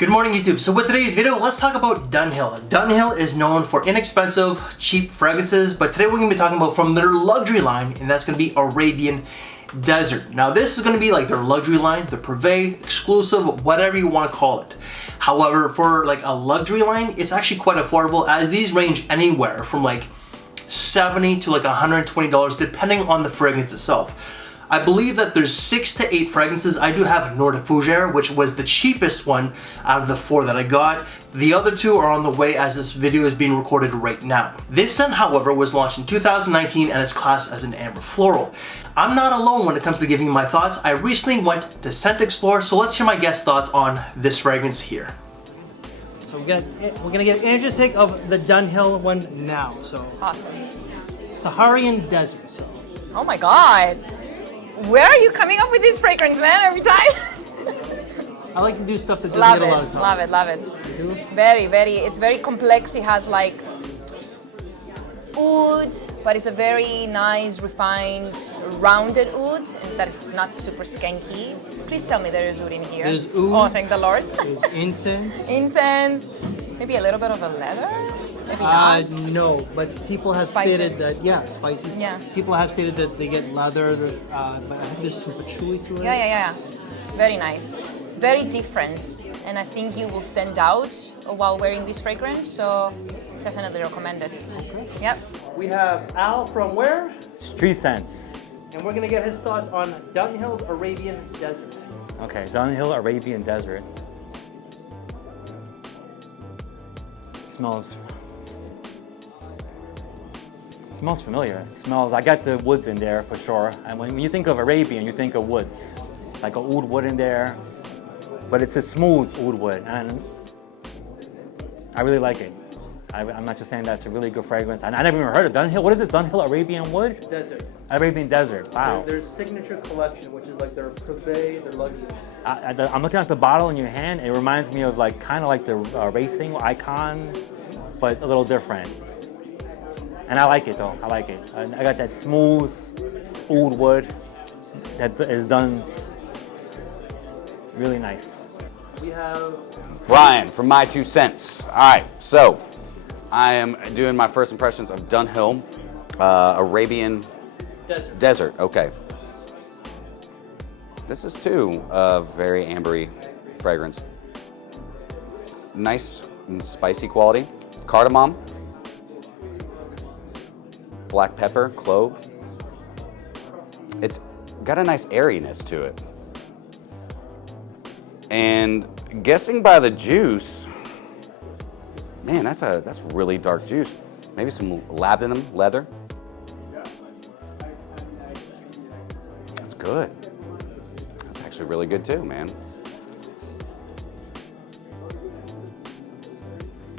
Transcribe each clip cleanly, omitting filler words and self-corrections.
Good morning, YouTube. So with today's video, let's talk about Dunhill. Dunhill is known for inexpensive, cheap fragrances, but today we're going to be talking about from their luxury line, and that's going to be Arabian Desert. Now this is going to be like their luxury line, the privé, exclusive, whatever you want to call it. However, for like a luxury line, it's actually quite affordable, as these range anywhere from like $70 to like $120 depending on the fragrance itself. I believe that there's 6 to 8 fragrances. I do have Nordic Fougere, which was the cheapest one out of the 4 that I got. The other 2 are on the way as this video is being recorded right now. This scent, however, was launched in 2019 and is classed as an amber floral. I'm not alone when it comes to giving you my thoughts. I recently went to Scent Explorer, so let's hear my guest thoughts on this fragrance here. So we're gonna get Andrew's take of the Dunhill one now. So awesome. Saharan Desert. So. Oh my God. Where are you coming up with this fragrance, man, every time? I like to do stuff that doesn't get a lot of time. Love it. You do? It's very complex. It has like oud, but it's a very nice, refined, rounded oud, and that it's not super skanky. Please tell me there is oud in here. There's oud. Oh, thank the Lord. There's incense. Incense. Maybe a little bit of a leather? Maybe not. No, but people have stated that, yeah, spicy. Yeah. People have stated that they get leather, but I think there's some patchouli to it. Yeah. Very nice. Very different. And I think you will stand out while wearing this fragrance, so definitely recommend it. Okay. Yep. We have Al from where? Street Sense. And we're going to get his thoughts on Dunhill's Arabian Desert. Okay, Dunhill Arabian Desert. Smells familiar. I got the woods in there for sure. And when you think of Arabian, you think of woods. Like a oud wood in there, but it's a smooth oud wood, and I really like it. I'm not just saying that's a really good fragrance. And I never even heard of Dunhill. What is it? Dunhill Arabian Wood? Desert. Arabian Desert. Wow. Their signature collection, which is like their privé, their luxury. I'm looking at the bottle in your hand. It reminds me of like kind of like the racing icon, but a little different. And I like it though. I like it. I got that smooth oud wood that is done really nice. We have Brian from My 2 Cents. All right, so I am doing my first impressions of Dunhill Arabian Desert. Okay. This is too a very ambery fragrance. Nice and spicy quality. Cardamom, black pepper, clove. It's got a nice airiness to it. And guessing by the juice, man, that's really dark juice. Maybe some labdanum leather. That's good. That's actually really good too, man.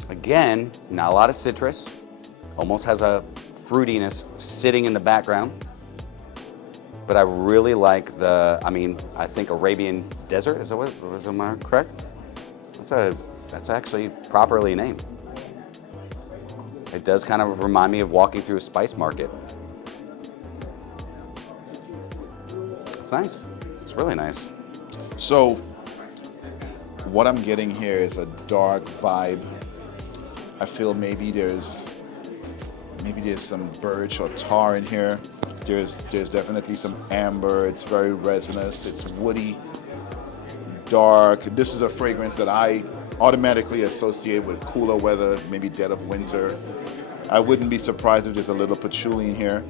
Again, not a lot of citrus. Almost has a fruitiness sitting in the background. But I really like I think Arabian Desert, am I correct? That's actually properly named. It does kind of remind me of walking through a spice market. It's nice. It's really nice. So what I'm getting here is a dark vibe. I feel maybe there's some birch or tar in here. There's definitely some amber. It's very resinous. It's woody, dark. This is a fragrance that I automatically associate with cooler weather, maybe dead of winter. I wouldn't be surprised if there's a little patchouli in here.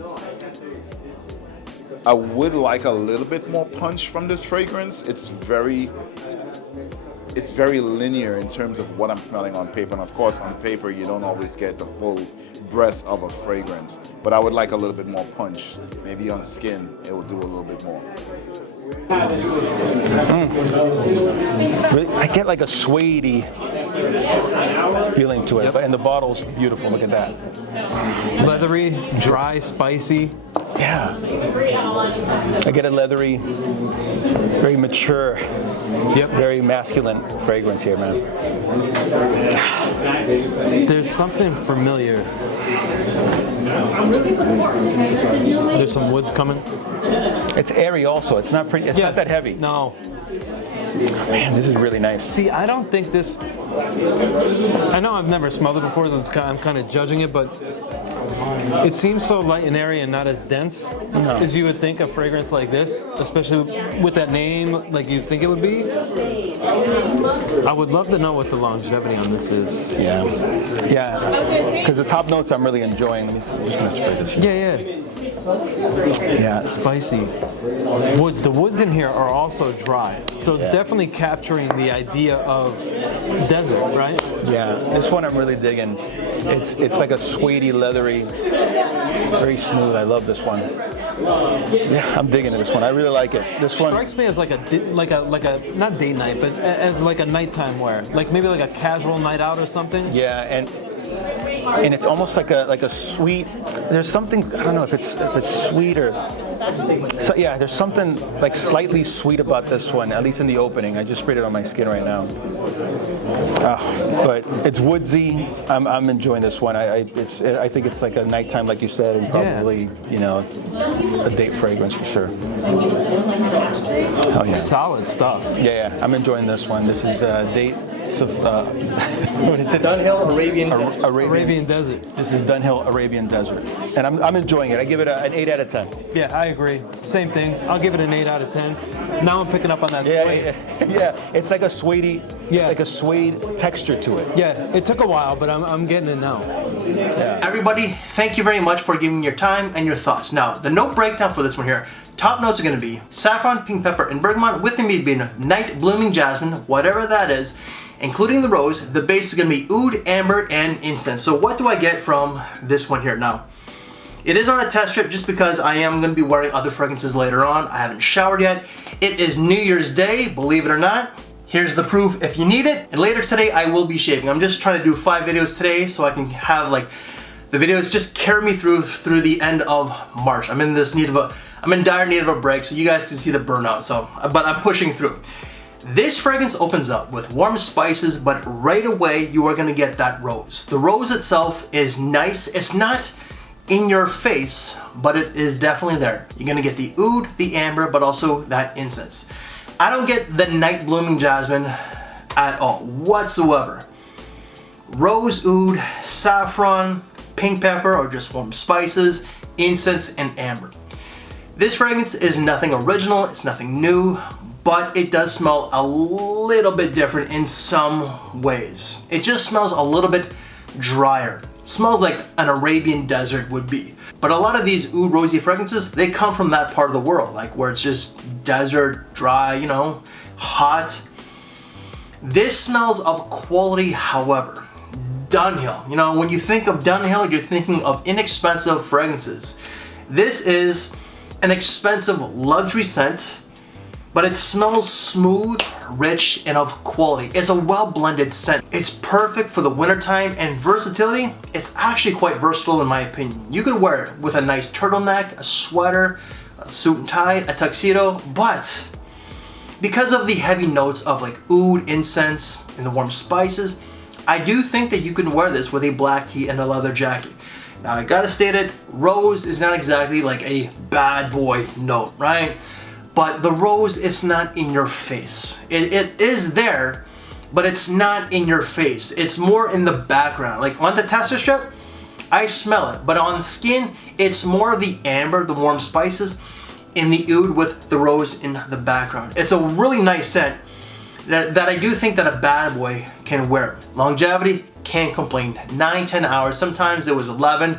I would like a little bit more punch from this fragrance. It's very linear in terms of what I'm smelling on paper. And of course, on paper, you don't always get the full breadth of a fragrance, but I would like a little bit more punch. Maybe on skin, it will do a little bit more. Really, I get like a suede-y feeling to it, and the bottle's beautiful. Look at that. Leathery, dry, spicy. Yeah. I get a leathery, very mature, very masculine fragrance here, man. There's something familiar. There's some woods coming. It's airy also. It's not pretty. It's not that heavy. No. Man, this is really nice. See, I don't think this. I know I've never smelled it before, so I'm kind of judging it, but it seems so light and airy and not as dense as you would think a fragrance like this, especially with that name, like you'd think it would be. I would love to know what the longevity on this is. Yeah. Because the top notes I'm really enjoying. Let me see. I'm just gonna spray this. Yeah. Yeah. Spicy. Woods. The woods in here are also dry, so it's definitely capturing the idea of desert, right? Yeah. This one I'm really digging. It's like a suede-y, leathery, very smooth. I love this one. Yeah, I'm digging this one. I really like it. This one Strikes me as like a not date night, but as like a nighttime wear, like maybe like a casual night out or something. Yeah, and it's almost like a sweet. There's something, I don't know if it's sweet or. So yeah, there's something like slightly sweet about this one, at least in the opening. I just sprayed it on my skin right now. But it's woodsy. I'm enjoying this one. I think it's like a nighttime, like you said, and probably a date fragrance for sure. Oh yeah. Solid stuff. Yeah, I'm enjoying this one. This is date. What is it? Dunhill Arabian. Arabian Desert. This is Dunhill Arabian Desert, and I'm enjoying it. I give it an 8 out of 10. Yeah, I agree. Same thing. I'll give it an 8 out of 10. Now I'm picking up on that suede. Yeah. It's like a suede, like a suede texture to it. Yeah, it took a while, but I'm getting it now. Yeah. Everybody, thank you very much for giving me your time and your thoughts. Now, the note breakdown for this one here. Top notes are going to be saffron, pink pepper, and bergamot, with them being night blooming jasmine, whatever that is, including the rose. The base is going to be oud, amber, and incense. So what do I get from this one here? Now, it is on a test strip just because I am going to be wearing other fragrances later on. I haven't showered yet. It is New Year's Day, believe it or not. Here's the proof if you need it. And later today, I will be shaving. I'm just trying to do 5 videos today so I can have like the videos just carry me through the end of March. I'm in dire need of a break, so you guys can see the burnout. But I'm pushing through. This fragrance opens up with warm spices, but right away you are gonna get that rose. The rose itself is nice. It's not in your face, but it is definitely there. You're gonna get the oud, the amber, but also that incense. I don't get the night blooming jasmine at all, whatsoever. Rose, oud, saffron, pink pepper, or just warm spices, incense, and amber. This fragrance is nothing original, it's nothing new, but it does smell a little bit different in some ways. It just smells a little bit drier. It smells like an Arabian desert would be. But a lot of these oud rosy fragrances, they come from that part of the world, like where it's just desert, dry, you know, hot. This smells of quality, however. Dunhill, you know, when you think of Dunhill, you're thinking of inexpensive fragrances. This is an expensive luxury scent, but it smells smooth, rich, and of quality. It's a well-blended scent. It's perfect for the wintertime, and versatility, it's actually quite versatile in my opinion. You could wear it with a nice turtleneck, a sweater, a suit and tie, a tuxedo, but because of the heavy notes of like oud, incense, and the warm spices, I do think that you can wear this with a black tee and a leather jacket. Now I gotta state it, rose is not exactly like a bad boy note, right? But the rose, it's not in your face. It is there, but it's not in your face. It's more in the background. Like on the tester strip, I smell it, but on the skin, it's more of the amber, the warm spices, and the oud with the rose in the background. It's a really nice scent that I do think that a bad boy can wear. Longevity, can't complain. 9-10 hours, sometimes it was 11,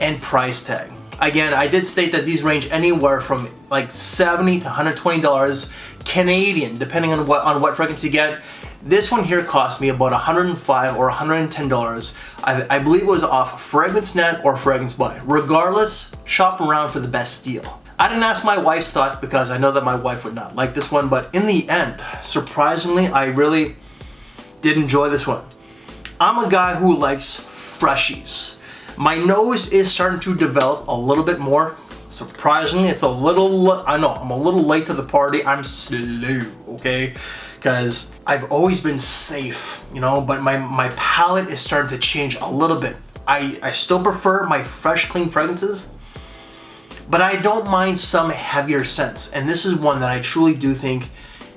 and price tag. Again, I did state that these range anywhere from like $70 to $120 Canadian, depending on what fragrance you get. This one here cost me about $105 or $110. I believe it was off FragranceNet or Fragrance Buy. Regardless, shop around for the best deal. I didn't ask my wife's thoughts because I know that my wife would not like this one, but in the end, surprisingly, I really did enjoy this one. I'm a guy who likes freshies. My nose is starting to develop a little bit more. Surprisingly, it's a little, I know, I'm a little late to the party. I'm slow, okay? Because I've always been safe, you know, but my palate is starting to change a little bit. I still prefer my fresh, clean fragrances, but I don't mind some heavier scents. And this is one that I truly do think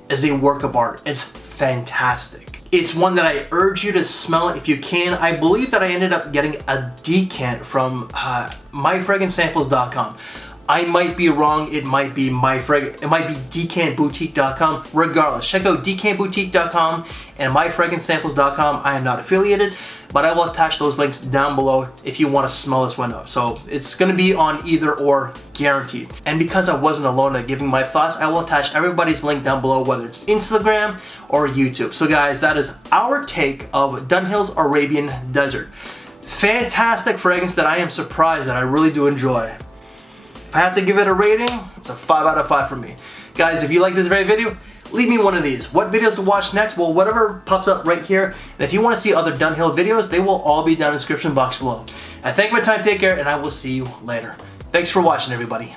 is a work of art. It's fantastic. It's one that I urge you to smell it if you can. I believe that I ended up getting a decant from myfragrancesamples.com. I might be wrong. It might be decantboutique.com. Regardless, check out decantboutique.com and myfragrancesamples.com. I am not affiliated, but I will attach those links down below if you want to smell this one out. So it's going to be on either or, guaranteed. And because I wasn't alone at giving my thoughts, I will attach everybody's link down below, whether it's Instagram or YouTube. So guys, that is our take of Dunhill's Arabian Desert. Fantastic fragrance that I am surprised that I really do enjoy. If I have to give it a rating, it's a 5 out of 5 for me. Guys, if you like this very video, leave me one of these. What videos to watch next? Well, whatever pops up right here. And if you want to see other Dunhill videos, they will all be down in the description box below. I thank you for your time, take care, and I will see you later. Thanks for watching, everybody.